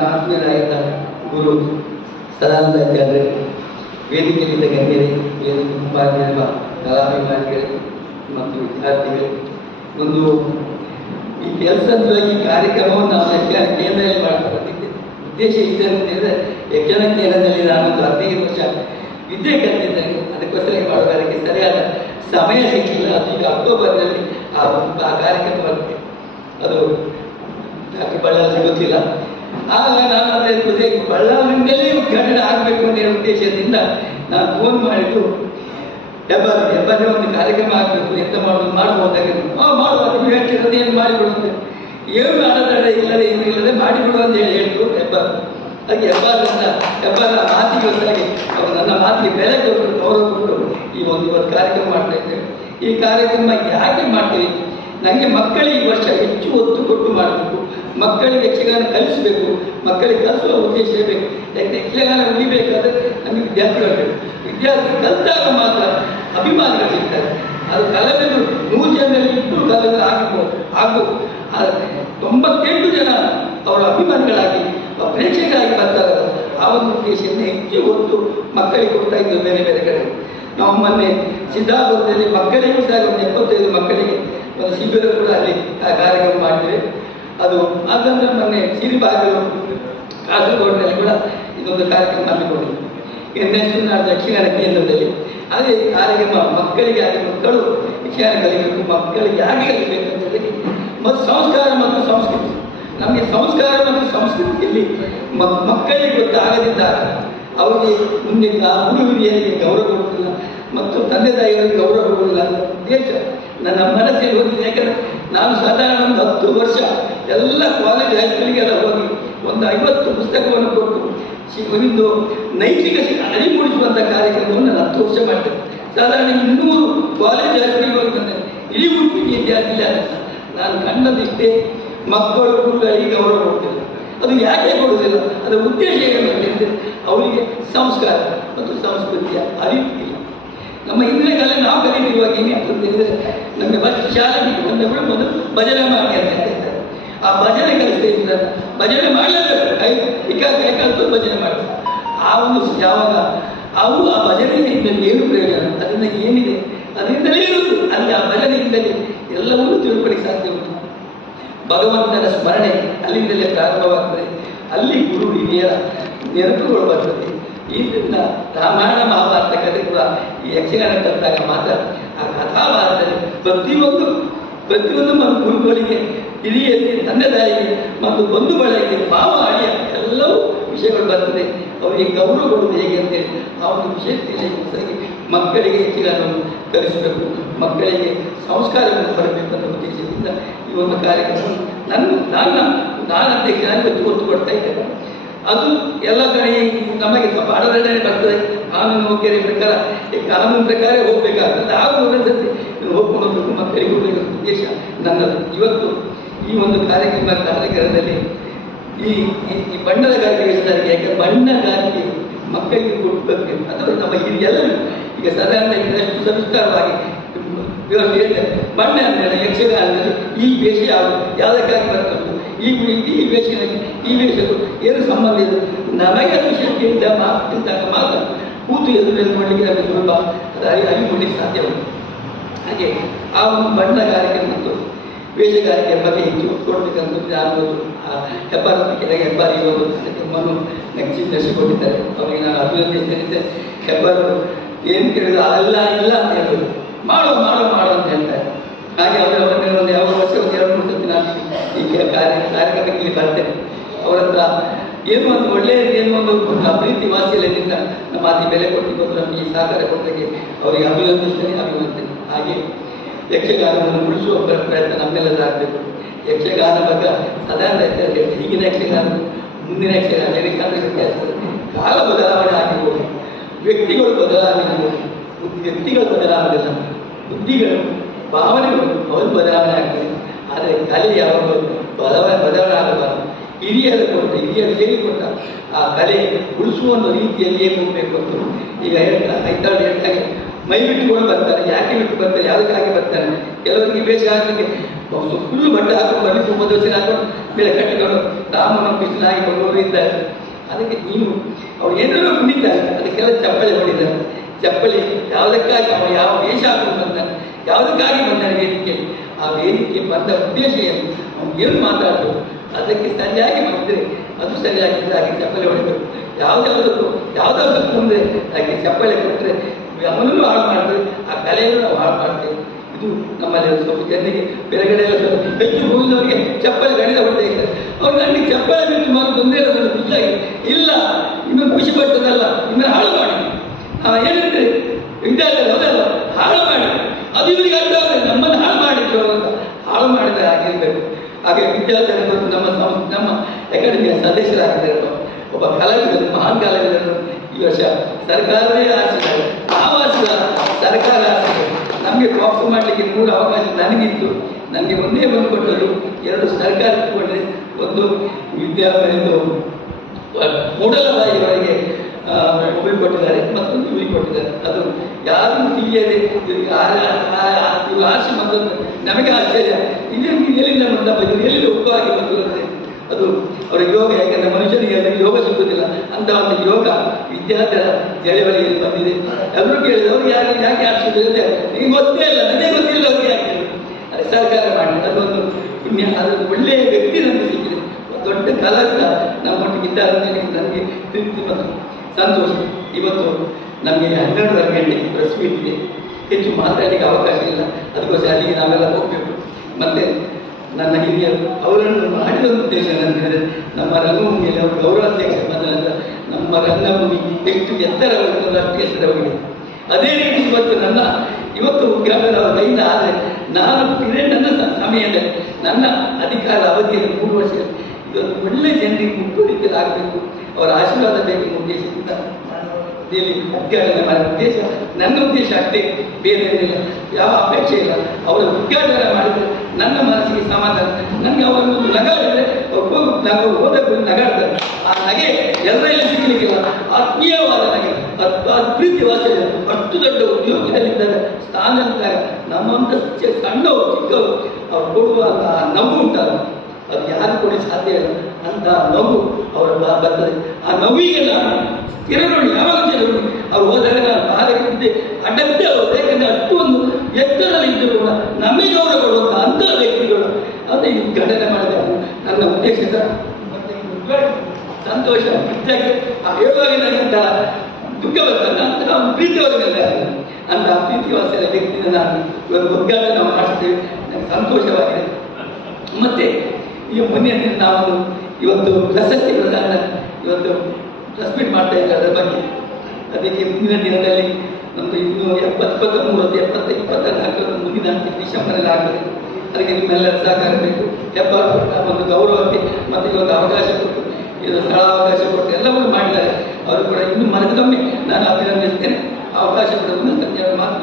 ಆತ್ಮೀಯರಾಗಿದ್ದ ಗುರು ಸದಾನಂದಾಚಾರ್ಯ ವೇದಿಕೆಯಲ್ಲಿದ್ದ ಗಣ್ಯರೇ, ವೇದಿಕೆ ಉಪಾಧ್ಯಾಯ ಕಲಾಭಿಮಾನಿಗಳೇ, ಮತ್ತು ವಿದ್ಯಾರ್ಥಿಗಳೇ, ಒಂದು ಈ ಕೆಲಸದ ಈ ಕಾರ್ಯಕ್ರಮವನ್ನು ನಾವು ಯಕ್ಷಗಾನ ಕೇಂದ್ರದಲ್ಲಿ ಮಾಡ್ತಾ ಬಂದಿದ್ದೆ ಉದ್ದೇಶ ಇದೆ ಅಂತ ಹೇಳಿದ್ರೆ, ಯಕ್ಷಗಾನ ಕೇಂದ್ರದಲ್ಲಿ ನಾನು ಹದಿನೈದು ವರ್ಷ ವಿದ್ಯೆ ಕಲಿತಿದ್ದೇನೆ. ಅದಕ್ಕೋಸ್ಕರ ಮಾಡೋದಕ್ಕೆ ಸರಿಯಾದ ಸಮಯ ಸಿಕ್ಕಿಲ್ಲ. ಅದು ಈಗ ಅಕ್ಟೋಬರ್ನಲ್ಲಿ ಆ ಕಾರ್ಯಕ್ರಮ ಅದು ಡಾಕ್ಟರ್ ಬಳ್ಳಾರಿ ಗೊತ್ತಿಲ್ಲ. ಆಗ ನಾನು ಅದೇ ಜೊತೆ ಕನ್ನಡ ಆಗಬೇಕು ಅನ್ನೋ ಉದ್ದೇಶದಿಂದ ನಾನು ಫೋನ್ ಮಾಡಿದ್ದು, ಹೆಬ್ಬಾರಿ ಹೆಬ್ಬಾರಿ ಒಂದು ಕಾರ್ಯಕ್ರಮ ಆಗಬೇಕು, ಎಂತ ಮಾಡೋದು, ಮಾಡ್ಬೋದಾಗ ಮಾಡುವ, ನೀವು ಹೇಳ್ತಿರೋದು ಏನು ಮಾಡಿಬಿಡುತ್ತೆ ಏನು ಅಡೆತಡೆ ಇಲ್ಲದೆ, ಏನು ಇಲ್ಲದೆ ಮಾಡಿಬಿಡು ಅಂತ ಹೇಳಿ ಹೇಳಿದ್ರು ಹೆಬ್ಬಾರು. ಅದಕ್ಕೆ ಹೆಬ್ಬಾರದಿಂದ ಹೆಬ್ಬಾರ ಮಾತಿಗೆ ಒಂದಾಗಿ ಅವರು ನನ್ನ ಮಾತಿಗೆ ಬೆಲೆ ಕೊಟ್ಟು, ಗೌರವ ಕೊಟ್ಟು ಈ ಒಂದು ಇವತ್ತು ಕಾರ್ಯಕ್ರಮ ಮಾಡ್ತಾ ಇದ್ದೇವೆ ಈ ಕಾರ್ಯಕ್ರಮ ಯಾಕೆ ಮಾಡ್ತೀವಿ ನನಗೆ ಮಕ್ಕಳಿಗೆ ಈ ವರ್ಷ ಹೆಚ್ಚು ಒತ್ತು ಕೊಟ್ಟು ಮಾಡಬೇಕು. ಮಕ್ಕಳಿಗೆ ಯಕ್ಷಗಾನ ಕಲಿಸಬೇಕು. ಮಕ್ಕಳಿಗೆ ಕಲಿಸುವ ಉದ್ದೇಶ ಇರಬೇಕು. ಯಾಕೆ ಯಕ್ಷಗಾನ ಉಳಿಬೇಕಾದ್ರೆ ನಮಗೆ ವಿದ್ಯಾರ್ಥಿಗಳು ಬೇಕು ವಿದ್ಯಾರ್ಥಿ ಕಲಿತಾಗ ಮಾತ್ರ ಅಭಿಮಾನಿಗಳು ಸಿಗ್ತಾರೆ ಅದು ಕಲಾವಿದರು ನೂರು ಜನರಲ್ಲಿ ಇಬ್ಬರು ಕಲಾವಿದರು ಆಗಬಹುದು ಹಾಗೂ ತೊಂಬತ್ತೆಂಟು ಜನ ಅವರ ಅಭಿಮಾನಿಗಳಾಗಿ ಪ್ರೇಕ್ಷಕರಾಗಿ ಬರ್ತಾರೆ. ಆ ಒಂದು ಉದ್ದೇಶವನ್ನು ಹೆಚ್ಚು ಒತ್ತು ಮಕ್ಕಳಿಗೆ ಕೊಡ್ತಾ ಇದ್ದು ಬೇರೆ ಬೇರೆ ಕಡೆ. ನಾವು ಮೊನ್ನೆ ಸಿದ್ದಾಪುರದಲ್ಲಿ ಮಕ್ಕಳಿಗೂ ಸಹ ಒಂದು ಎಪ್ಪತ್ತೈದು ಮಕ್ಕಳಿಗೆ ಶಿಬಿರ ಕೂಡ ಅಲ್ಲಿ ಕಾರ್ಯಕ್ರಮ ಮಾಡ್ತೀವಿ. ಅದು ಅದನ್ನು ಮೊನ್ನೆ ಸಿರಿಬಾಗಿಲು ಕಾಸರಗೋಡಿನಲ್ಲಿ ಕೂಡ ಇದೊಂದು ಕಾರ್ಯಕ್ರಮ ಹಮ್ಮಿಕೊಂಡಿದ್ದೆ ಇನ್ನೆಷ್ಟು ನಾಡು ದಕ್ಷಿಣ ಕೇಂದ್ರದಲ್ಲಿ. ಅದೇ ಕಾರ್ಯಕ್ರಮ ಮಕ್ಕಳಿಗೆ ಆಗಿ ಮಕ್ಕಳು ಯಕ್ಷಗಾನ ಕಲಿಬೇಕು, ಮಕ್ಕಳಿಗೆ ಯಾಕೆ ಕಲಿಬೇಕು ಅಂತ ಹೇಳಿ ಮತ್ತು ಸಂಸ್ಕಾರ ಮತ್ತು ಸಂಸ್ಕೃತಿ. ನಮಗೆ ಸಂಸ್ಕಾರ ಮತ್ತು ಸಂಸ್ಕೃತಿಯಲ್ಲಿ ಮಕ್ ಮಕ್ಕಳಿಗೆ ಗೊತ್ತಾಗದಿದ್ದಾಗ ಅವರಿಗೆ ಮುಂದಿನ ಗುರು ಗೌರವ ಕೊಡುತ್ತಿಲ್ಲ ಮತ್ತು ತಂದೆ ತಾಯಿಗಳಿಗೆ ಗೌರವ ಕೊಡುವುದಿಲ್ಲ ದೇಶ ನನ್ನ ಮನಸ್ಸಿಗೆ ಹೋಗಿದೆ ಯಾಕಂದ್ರೆ ನಾನು ಸಾಧಾರಣ ಒಂದು ಹತ್ತು ವರ್ಷ ಎಲ್ಲ ಕಾಲೇಜ್ ಹೈಸ್ಕೂಲಿಗೆಲ್ಲ ಹೋಗಿ ಒಂದು ಐವತ್ತು ಪುಸ್ತಕವನ್ನು ಕೊಟ್ಟು ಒಂದು ನೈತಿಕ ಅರಿವು ಮೂಡಿಸುವಂಥ ಕಾರ್ಯಕ್ರಮವನ್ನು ನಾನು ಹತ್ತು ವರ್ಷ ಮಾಡಿದೆ. ಸಾಧಾರಣ ಇನ್ನೂರು ಕಾಲೇಜ್ ಹೈಸ್ಕೂಲಿಗೆ ಹೋಗಿ ಬಂದೆ. ಇಡೀ ಉಡುಪಿ. ನಾನು ಕಂಡದಿಷ್ಟೇ ಮಕ್ಕಳು ಗುರುಗಳಿಗೆ ಗೌರವ ಕೊಡ್ತಿಲ್ಲ ಅದು ಯಾಕೆ ಕೊಡುವುದಿಲ್ಲ? ಅದರ ಉದ್ದೇಶ ಏನು ಅಂತ ಅವರಿಗೆ ಸಂಸ್ಕಾರ. ಮತ್ತು ಸಂಸ್ಕೃತಿಯ ಅರಿವು ನಮ್ಮ ಹಿಂದಿನ ಕಾಲ ನಾವು ಕಲಿತಿರುವಾಗ ಏನೇ ನಮಗೆ ಫಸ್ಟ್ ಶಾಲೆ ಬಿಟ್ಟು ಬಂದ ಕೂಡ ಮೊದಲು ಭಜನೆ ಮಾಡಿ ಅಂತ ಆ ಭಜನೆ ಕಲಿಸ್ತಾ ಇದ್ದಾರೆ ಭಜನೆ ಮಾಡಲೇಬೇಕು ಕೈ ಕೈ ಕಲಿತು ಭಜನೆ ಮಾಡ್ತಾರೆ. ಆ ಒಂದು ಯಾವಾಗ ಅವು ಆ ಭಜನೆಯಿಂದ ಏನು ಪ್ರಯೋಜನ? ಅದರಿಂದ ಏನಿದೆ? ಅದರಿಂದಲೇ ಇರುವುದು. ಅಲ್ಲಿ ಆ ಭಜನೆಯಿಂದಲೇ ಎಲ್ಲವನ್ನೂ ತಿಳ್ಕೊಳ್ಳಿಕ್ಕೆ ಸಾಧ್ಯ ಉಂಟು. ಭಗವಂತನ ಸ್ಮರಣೆ ಅಲ್ಲಿಂದಲೇ ಪ್ರಾರಂಭವಾಗ್ತದೆ. ಅಲ್ಲಿ ಗುರು ಹಿರಿಯರ ನೆನಪುಗಳು ಬರ್ತದೆ. ಇದರಿಂದ ರಾಮಾಯಣ ಮಹಾಭಾರತ ಕಥೆ ಕೂಡ ಈ ಯಕ್ಷಗಾನ ಕಲಿತಾಗ ಮಾತ್ರ ಆ ಕಥಾಭಾರತದಲ್ಲಿ ಪ್ರತಿಯೊಂದು ಪ್ರತಿಯೊಂದು ಮತ್ತು ಗುರುಗಳಿಗೆ, ಹಿರಿಯರಿಗೆ ತಂದೆ ತಾಯಿಗೆ ಮತ್ತು ಬಂಧು ಬಳಗಕ್ಕೆ ಭಾವ ಅಳಿಯ ಎಲ್ಲವೂ ವಿಷಯಗಳು ಬರ್ತದೆ. ಅವರಿಗೆ ಗೌರವ ಕೊಡುವುದು ಹೇಗೆ ಅಂತೇಳಿ ಆ ಒಂದು ವಿಷಯ ತಿಳಿಸಲಿಕ್ಕೆ ಮಕ್ಕಳಿಗೆ ಯಕ್ಷಗಾನವನ್ನು ಕಲಿಸಬೇಕು. ಮಕ್ಕಳಿಗೆ ಸಂಸ್ಕಾರವನ್ನು ಬರಬೇಕು ಅನ್ನೋ ಉದ್ದೇಶದಿಂದ ಈ ಒಂದು ಕಾರ್ಯಕ್ರಮ ನನ್ನ ನನ್ನ ನಾನು ಹೆಚ್ಚು ಒತ್ತು ಕೊಡ್ತಾ ಇದ್ದೇನೆ. ಅದು ಎಲ್ಲ ಕಡೆ ನಮಗೆ ಅಡದಡೆ ಬರ್ತದೆ ಕಾನೂನು ಹೋಗ್ಯರೆ ಪ್ರಕಾರ ಈ ಕಾನೂನು ಪ್ರಕಾರ ಹೋಗ್ಬೇಕಾಗ್ತದೆ ಆಗ ಒಂದೊಂದ್ಸತಿ ಹೋಗ್ಕೊಂಡು ಹೋಗ್ಬೇಕು ಮಕ್ಕಳಿಗೆ ಹೋಗ್ಬೇಕು ಉದ್ದೇಶ ನನ್ನದು. ಇವತ್ತು ಈ ಒಂದು ಕಾರ್ಯಕ್ರಮ ಕಾರ್ಯಕ್ರಮದಲ್ಲಿ ಈ, ಈ- ಬಣ್ಣದ ವೇಷಧಾರಿಗೆ ಯಾಕೆ? ಬಣ್ಣಗಾರಿಕೆ ಮಕ್ಕಳಿಗೆ ಕೊಡಬೇಕು ಅಥವಾ ನಮ್ಮ ಹಿರಿಯೆಲ್ಲರೂ ಈಗ ಸಾಧಾರಣ ಇದಷ್ಟು ಸವಿಸ್ತಾರವಾಗಿ ವ್ಯವಸ್ಥೆ ಬಣ್ಣ ಅಂದರೆ ಯಕ್ಷಗಾನದಲ್ಲಿ ಈ ವೇಷ ಯಾವುದು? ಯಾವುದಕ್ಕಾಗಿ ಬರ್ತದೆ? ಈ ಈ ವೇಷಗಳಿಗೆ ಈ ವೇಷಗಳು ಏನು ಸಂಬಂಧ ಇದೆ? ನಮಗೆ ಅದು ಶಕ್ತಿಯಿಂದ ಮಾತ್ರ ಕೂತು ಎದುರಲ್ಲಿ ಮಾಡಲಿಕ್ಕೆ ನಮಗೆ ಸ್ವಲ್ಪ ಅರಿವು ಮೂಡಲಿಕ್ಕೆ ಸಾಧ್ಯ ಉಂಟು. ಹಾಗೆ ಆ ಒಂದು ಬಣ್ಣಗಾರಿಕೆ ಮತ್ತು ವೇಷಗಾರಿಕೆ ಬಗ್ಗೆ ಹೆಚ್ಚು ಕೊಡಬೇಕಂತ ಆ ಹೆಬ್ಬಾರ ಕೆಳಗೆ ಹೆಬ್ಬಾರಿ ಇರೋದು ತುಂಬಾ ನೆಚ್ಚಿ ನಡೆಸಿಕೊಂಡಿದ್ದಾರೆ ಅವರಿಗೆ ನಾನು ಅಭಿನಂದಿಸ್ತೇನೆ ಹೆಬ್ಬಾರು ಏನು ಕೇಳಿದ್ರು, ಅಲ್ಲ, ಇಲ್ಲ ಅಂತ ಹೇಳೋದು ಮಾಡು ಮಾಡು ಮಾಡು ಅಂತ ಹೇಳ್ತಾರೆ. ಹಾಗೆ ಅವರ ಅವರನ್ನ ಒಂದು ಯಾವ ವರ್ಷ ಒಂದು ಎರಡು ಮೂರು ಸತಿ ನಾನು ಈ ಕಾರ್ಯ ಕಾರ್ಯಕ್ರಮಕ್ಕೆ ಇಲ್ಲಿ ಬರ್ತೇನೆ. ಅವರ ಹತ್ರ ಏನು ಒಂದು ಒಳ್ಳೆಯ ಏನು ಒಂದು ಪ್ರೀತಿ ವಾತ್ಸಲ್ಯದಿಂದ ನಮ್ಮ ಅತಿ ಬೆಲೆ ಕೊಟ್ಟಿದ್ದು ನಮಗೆ ಈ ಸಹಕಾರ ಕೊಟ್ಟಕ್ಕೆ ಅವರಿಗೆ ಅಭಿನಂದಿಸ್ತೇನೆ ಅಭಿನಂದಿಸ್ತೇನೆ ಹಾಗೆ ಯಕ್ಷಗಾನವನ್ನು ಉಳಿಸುವ ಪ್ರ- ಪ್ರಯತ್ನ ನಮ್ಮೆಲ್ಲದಾಗಬೇಕು ಯಕ್ಷಗಾನ ಬಗ್ಗೆ ಸಾಧಾರಣ. ಈಗಿನ ಯಕ್ಷಗಾನ, ಮುಂದಿನ ಯಕ್ಷಗಾನ ಯಾಕಂದ್ರೆ ವ್ಯತ್ಯಾಸ ಕಾಲ ಬದಲಾವಣೆ ಆಗಿರ್ಬೋದು. ವ್ಯಕ್ತಿಗಳು ಬದಲಾವಣೆ ವ್ಯಕ್ತಿಗಳು ಬದಲಾವಣೆ ಬುದ್ಧಿಗಳು ಭಾವನೆಗಳು ಅವನು ಬದಲಾವಣೆ ಆಗ್ತದೆ ಆದರೆ ಕಲೆ ಯಾವಾಗಲೂ ಬದಲಾವಣೆ ಬದಲಾವಣೆ ಆಗಬಾರದು ಹಿರಿಯರು ಕೊಟ್ಟ, ಹಿರಿಯರು ಹೇಳಿಕೊಟ್ಟ ಆ ಕಲೆ ಉಳಿಸುವ ರೀತಿಯಲ್ಲಿ ಏನು ಹೋಗಬೇಕು ಅಂತ ಈಗ ಹೇಳ್ತಾ ಐತಾಳು ಹೇಳ್ತಾರೆ. ಮೈ ಬಿಟ್ಟು ಬರ್ತಾರೆ. ಯಾಕೆ ಬಿಟ್ಟು ಬರ್ತಾರೆ? ಯಾವುದಕ್ಕಾಗಿ ಬರ್ತಾರೆ? ಕೆಲವರಿಗೆ ಬೇಷ ಆಗಲಿಕ್ಕೆ ಫುಲ್ಲು ಬಟ್ಟೆ ಹಾಕೊಂಡು ಬನ್ನಿ ತುಂಬ ದಿವಸ ಹಾಕೊಂಡು ಮೇಲೆ ಕಟ್ಟಿಕೊಂಡು ರಾಮನ ಬಿಸಿಲಾಗಿ ಬರುವವರು ಇದ್ದಾರೆ. ಅದಕ್ಕೆ ನೀನು ಅವ್ರು ಏನಾದ್ರು ಕುಣಿತಾರೆ ಅದಕ್ಕೆಲ್ಲ ಚಪ್ಪಲಿ ಹೊಡಿದ್ದಾರೆ ಚಪ್ಪಲಿ ಯಾವುದಕ್ಕಾಗಿ? ಅವನು ಯಾವ ವೇಷ ಹಾಕೊಂಡು ಬಂದಾನೆ ಯಾವುದಕ್ಕಾಗಿ ಬಂದ ವೇದಿಕೆ ಆ ವೇದಿಕೆ ಬಂದ ಉದ್ದೇಶ ಏನು? ಏನು ಮಾತಾಡ್ತು ಅದಕ್ಕೆ ಸರಿಯಾಗಿ ಬಂದರೆ ಅದು ಸರಿಯಾಗಿದ್ದರೆ ಹಾಗೆ ಚಪ್ಪಲೆ ಹೊಡಿಬೇಕು. ಯಾವುದ್ಯಾವುದಕ್ಕೂ ಯಾವುದಾದ್ರು ಮುಂದೆ ಹಾಗೆ ಚಪ್ಪಲೆ ಕೊಟ್ಟರೆ ಅವನನ್ನು ಹಾಳು ಮಾಡಿದ್ರೆ ಆ ಕಲೆಯನ್ನು ನಾವು ಹಾಳು ಮಾಡ್ತೇವೆ ಇದು ನಮ್ಮಲ್ಲಿ ಸ್ವಲ್ಪ ಜನರಿಗೆ ಬೆಳಗಡೆ ಎಲ್ಲ ಸ್ವಲ್ಪ ಹೆಚ್ಚು ಹೋಗಿದವರಿಗೆ ಚಪ್ಪಲಿ ಗಣಿತ ಹೊಡೆದೇ ಇದ್ದಾರೆ. ಅವ್ರು ನನಗೆ ಚಪ್ಪಲಿ ಬಿಟ್ಟು ಮಾತು ತೊಂದರೆ ಇರೋದನ್ನು ಖುಷಿಯಾಗಿ ಇಲ್ಲ ಇನ್ನೊಂದು ಖುಷಿ ಪಟ್ಟದಲ್ಲ ಇನ್ನೂ ಹಾಳು ಮಾಡಿ. ಏನಂದ್ರೆ ವಿದ್ಯಾರ್ಥಿ ಹೌದಲ್ಲ ಹಾಳು ಮಾಡಿ. ಅದು ಇವರಿಗೆ ಆಗಲ್ಲ ನಮ್ಮನ್ನು ಹಾಳು ಮಾಡಿದ್ರು ಅಂತ. ಹಾಳು ಮಾಡಿದ ಆಗಿರ್ಬೇಕು ಹಾಗೆ ವಿದ್ಯಾರ್ಥಿ ಮತ್ತು ನಮ್ಮ ನಮ್ಮ ಅಕಾಡೆಮಿಯ ಸದಸ್ಯರಾಗಿದ್ದಾರೆ ಒಬ್ಬ ಕಲಾವಿದರು, ಮಹಾನ್ ಕಲಾವಿದರು ಈ ವರ್ಷ ಸರ್ಕಾರವೇ ಆರಿಸಿದ್ದಾರೆ. ನಾವು ಆರಿಸಿದ ಸರ್ಕಾರ ಆರಿಸಿದೆ. ನಮಗೆ ಪ್ರಾಪ್ತ ಮಾಡಲಿಕ್ಕೆ ಮೂರು ಅವಕಾಶ ನನಗಿತ್ತು. ನನಗೆ ಒಂದೇ ಒಂದು ಕೊಟ್ಟರು. ಎರಡು ಸರ್ಕಾರ ಕೊಟ್ಟರೆ ಒಂದು ವಿದ್ಯಾಭ್ಯಾಸ ಮೂಡಲಬಾಯಿಯವರಿಗೆ ಮೊಬೈಲ್ ಕೊಟ್ಟಿದ್ದಾರೆ, ಮತ್ತೊಂದು ಇವ್ರಿಗೆ ಕೊಟ್ಟಿದ್ದಾರೆ. ಅದು ಯಾರು ತಿಳಿಯದೆ ಆಶೆ ಬಂದದ್ದು. ನಮಗೆ ಆಶ್ಚರ್ಯ. ಇಲ್ಲಿ ಎಲ್ಲಿಂದ ಬಂದಪ್ಪ ಇದು ಎಲ್ಲಿ ಉಪವಾಗಿ ಬಂದು ಅಂದರೆ ಅದು ಅವರ ಯೋಗ ಯಾಕಂದ್ರೆ ಮನುಷ್ಯನಿಗೆ ಅದಕ್ಕೆ ಯೋಗ ಸಿಗುವುದಿಲ್ಲ ಅಂತ ಒಂದು ಯೋಗ ವಿದ್ಯಾರ್ಥಿಗಳ ಜಳವಳಿಯಲ್ಲಿ ಬಂದಿದೆ. ಎಲ್ಲರೂ ಕೇಳಿದ್ರು ಅವ್ರಿಗೆ ಯಾಕೆ ಯಾಕೆ ಆಶ್ಚರ್ಯ ನಿಮ್ಗೆ ಗೊತ್ತೇ ಇಲ್ಲ, ನನಗೆ ಗೊತ್ತಿಲ್ಲ ಅವ್ರಿಗೆ ಯಾಕೆ? ಅದೇ ಸರ್ಕಾರ ಮಾಡಿ ಅದೊಂದು ಪುಣ್ಯ, ಅದು ಒಳ್ಳೆಯ ವ್ಯಕ್ತಿ ನಮಗೆ ಸಿಕ್ಕಿದೆ. ದೊಡ್ಡ ಕಲಾವಿದ ನಮ್ಮೊಟ್ಟಿಗೆ ಇದ್ದಾರೆ ಅಂತ ಹೇಳಿ ನನಗೆ ತೃಪ್ತಿ ಮತ್ತು ಸಂತೋಷ. ಇವತ್ತು ನಮಗೆ ಹನ್ನೆರಡು ಗಂಟೆಗೆ ಪ್ರೆಸ್ ಮೀಟ್ ಇದೆ ಹೆಚ್ಚು ಮಾತಾಡಲಿಕ್ಕೆ ಅವಕಾಶ ಇಲ್ಲ. ಅದಕ್ಕೋಸ್ಕರ ಅಲ್ಲಿಗೆ ನಾವೆಲ್ಲ ಹೋಗಬೇಕು. ಮತ್ತೆ ನನ್ನ ಹಿರಿಯರು ಅವರನ್ನು ಮಾಡಿದ ಉದ್ದೇಶ ಏನಂತಂದರೆ ನಮ್ಮ ರಂಗಭೂಮಿಯಲ್ಲಿ ಅವರು ಗೌರವಾಧ್ಯಕ್ಷ ಬಂದ ನಮ್ಮ ರಂಗಭೂಮಿ ಎಷ್ಟು ಎತ್ತರ ಹೋಗುತ್ತೋ ಅಷ್ಟು ಎತ್ತರವಾಗಿದೆ ಅದೇ ರೀತಿ ಇವತ್ತು ನನ್ನ, ಇವತ್ತು ಅವರ ಕೈಯಿಂದ ಆದರೆ ನಾನು ಸ- ಸಮಯದಲ್ಲಿ ನನ್ನ ಅಧಿಕಾರ ಅವಧಿಯಲ್ಲಿ ಮೂರು ವರ್ಷ. ಇದೊಂದು ಒಳ್ಳೆ ಜನರಿಗೆ ಮುಟ್ಟುವ ರೀತಿಯಲ್ಲಿ ಆಗಬೇಕು. ಅವರ ಆಶೀರ್ವಾದ ಬೇಕು ಉದ್ದೇಶದಿಂದ ಉದ್ದೇಶ, ನನ್ನ ಉದ್ದೇಶ ಅಷ್ಟೇ, ಬೇರೆ ಇಲ್ಲ ಯಾವ ಅಪೇಕ್ಷೆ ಇಲ್ಲ. ಅವರ ಉದ್ಘಾಟನೆ ಮಾಡಿದ್ರೆ ನನ್ನ ಮನಸ್ಸಿಗೆ ಸಮಾಧಾನ ನನಗೆ ಅವರು ನಗಾಡಿದ್ರೆ ಅವ್ರು ಹೋಗಿ ನಾವು ಹೋದಕ್ಕೆ ನಗಾಡ್ತಾರೆ ಆ ನಗೆ ಎಲ್ಲರಲ್ಲಿ ಸಿಗಲಿಕ್ಕಿಲ್ಲ. ಆತ್ಮೀಯವಾದ ನಗೆ. ಅದ್ಭುತಿ ವಾಸ ಅಷ್ಟು ದೊಡ್ಡ ಉದ್ಯೋಗದಲ್ಲಿದ್ದಾಗ ಸ್ಥಾನದಾಗ ನಮ್ಮಂತ ಕಂಡು ಸಣ್ಣವರು, ಚಿಕ್ಕವರು, ಅವ್ರು ಕೊಡುವಂತಹ ನಗು ಉಂಟಲ್ಲ. ಅದು ಯಾರು ಕೊಡಿ ಸಾಧ್ಯ ಇಲ್ಲ. ಅಂತ ನಗು ಅವರ ಬರ್ತದೆ ಆ ನವಿಗೆಲ್ಲ ಕಿರಣಗಳು ಯಾವಾಗ ಜನರು ಅವ್ರು ಹೋದಾಗ ನಾನು ಅಡ್ಡ ಅವರು. ಯಾಕಂದ್ರೆ ಅಷ್ಟು ಒಂದು ಎತ್ತರದಲ್ಲಿ ಇದ್ದರು ಕೂಡ ನಮಗೆ ಗೌರವ ಕೊಡುವಂಥ ಅಂತಹ ವ್ಯಕ್ತಿಗಳು. ಅಂತ ಈ ಘಟನೆ ಮಾಡಿದ ನನ್ನ ಉದ್ದೇಶದ ಸಂತೋಷ ಆ ನನಗಂತ ದುಃಖ ಬರ್ತದೆ ಅಂತ ನಾವು ಪ್ರೀತಿ ಅವರಿಗೆಲ್ಲ ಅಂತ ಆ ಪ್ರೀತಿ ವಾತ್ಸಲ್ಯ ವ್ಯಕ್ತಿನ ನಾನು ಇವತ್ತು ಉದ್ಘಾಟನೆ ಮಾಡಿಸ್ತೇವೆ. ಸಂತೋಷವಾಗಿದೆ. ಮತ್ತೆ ಈ ಮೊನ್ನೆ ನಾವು ಇವತ್ತು ಪ್ರಶಸ್ತಿ ಪ್ರದಾನ, ಇವತ್ತು ಟ್ರಸ್ಮಿಟ್ ಮಾಡ್ತಾ ಇದ್ದಾರೆ ಅದರ ಬಗ್ಗೆ. ಅದಕ್ಕೆ ಮುಂದಿನ ದಿನದಲ್ಲಿ ನಮ್ಮದು ಇನ್ನೂರ ಎಪ್ಪತ್ತ ಇಪ್ಪತ್ತ ಮೂವತ್ತು ಎಪ್ಪತ್ತ ಇಪ್ಪತ್ತ ನಾಲ್ಕು ಮುಂದಿನ ಡಿಸೆಂಬರಲ್ಲಿ ಆಗ್ತದೆ. ಅದಕ್ಕೆ ನಿಮ್ಮೆಲ್ಲ ಸಹಕಾರ ಬೇಕು. ಹೆಬ್ಬಾಳು ಒಂದು ಗೌರವಕ್ಕೆ ಮತ್ತು ಇವತ್ತು ಅವಕಾಶ ಕೊಟ್ಟು, ಇದು ಸ್ಥಳಾವಕಾಶ ಕೊಟ್ಟು ಎಲ್ಲವನ್ನೂ ಮಾಡಿದ್ದಾರೆ. ಅವರು ಕೂಡ ಇನ್ನೂ ಮನಸ್ಸೊಮ್ಮೆ ನಾನು ಅಭಿನಂದಿಸ್ತೇನೆ. ಅವಕಾಶ ಕೊಡೋದನ್ನು ಸಂಜೆ ಮಾತು.